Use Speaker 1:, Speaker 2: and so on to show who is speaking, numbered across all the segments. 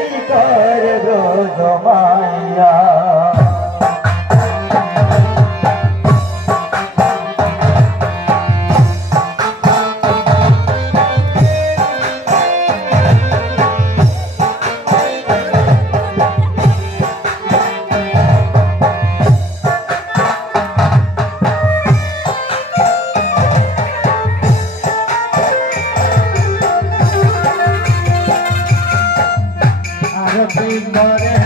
Speaker 1: कर दो माया not a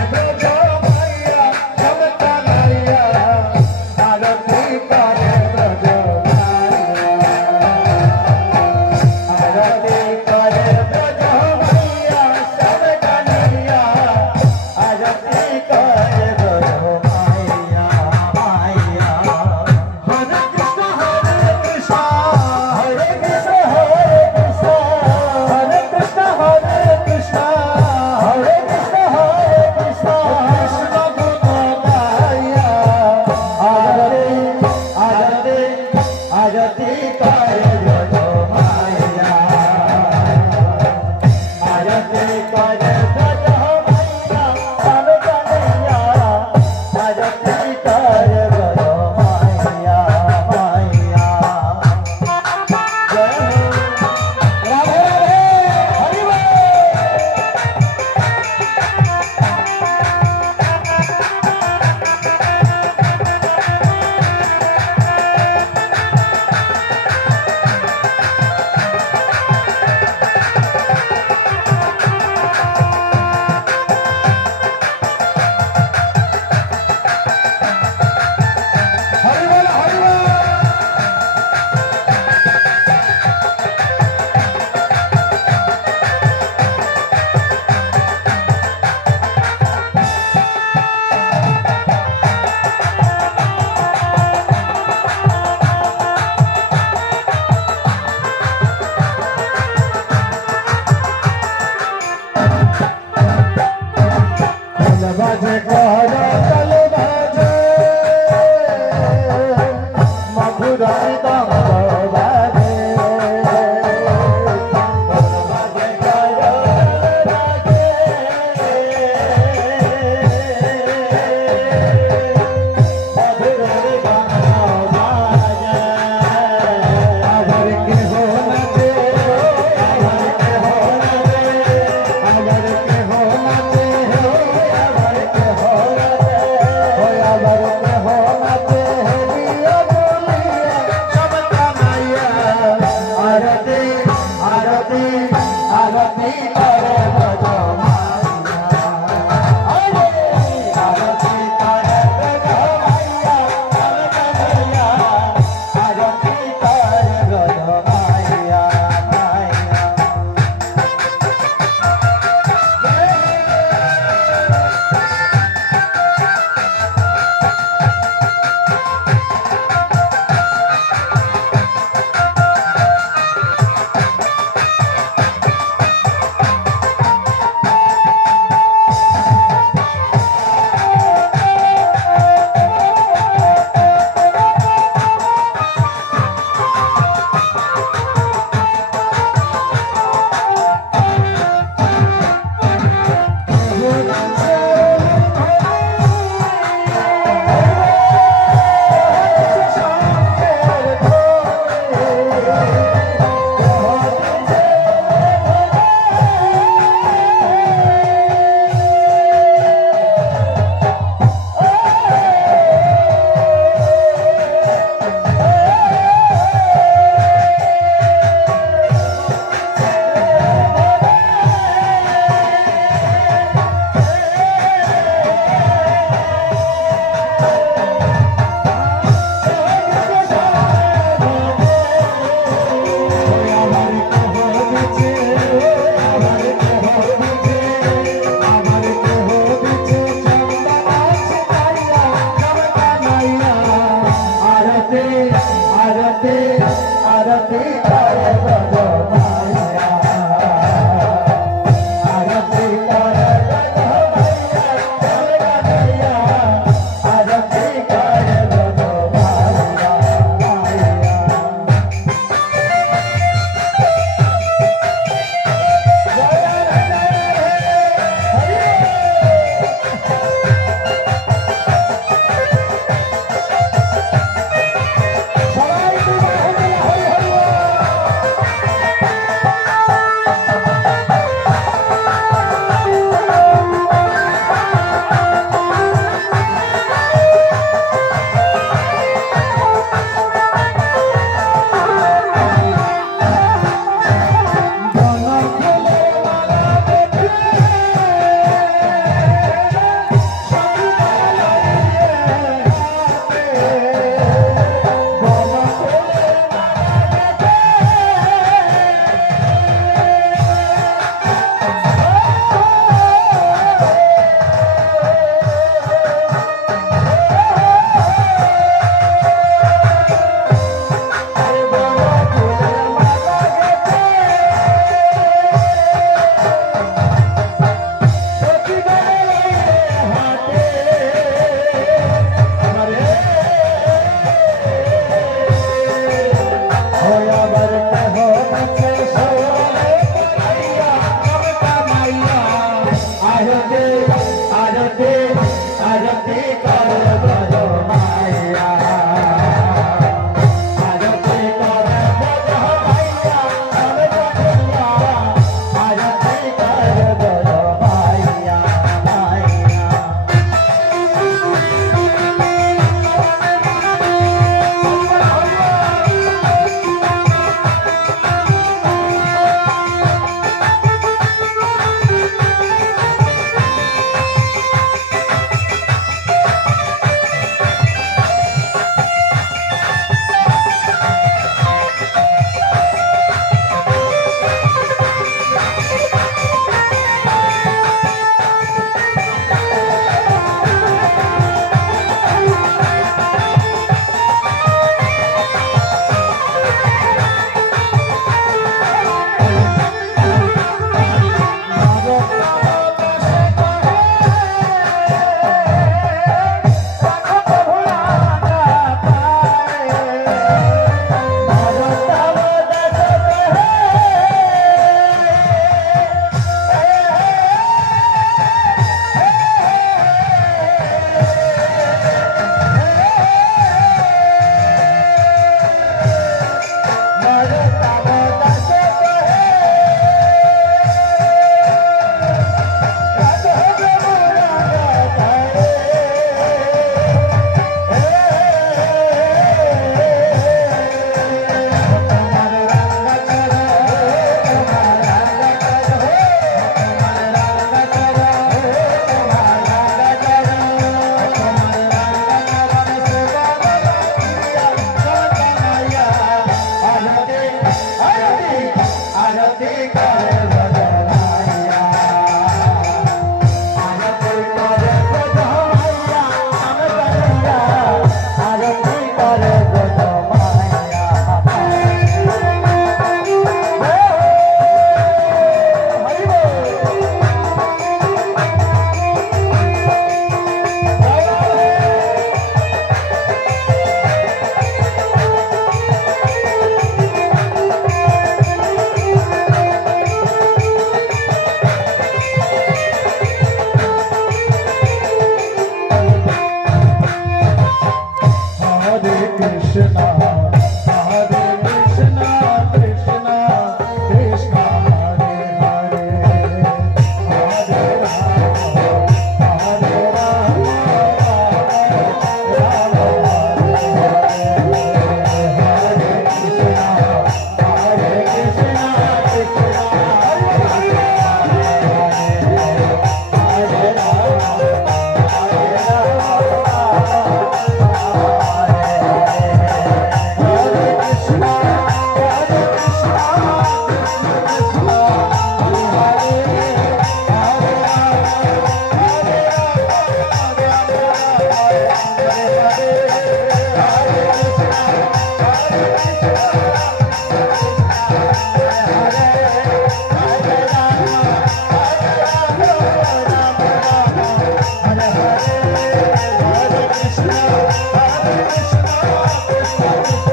Speaker 1: Oh, oh, oh,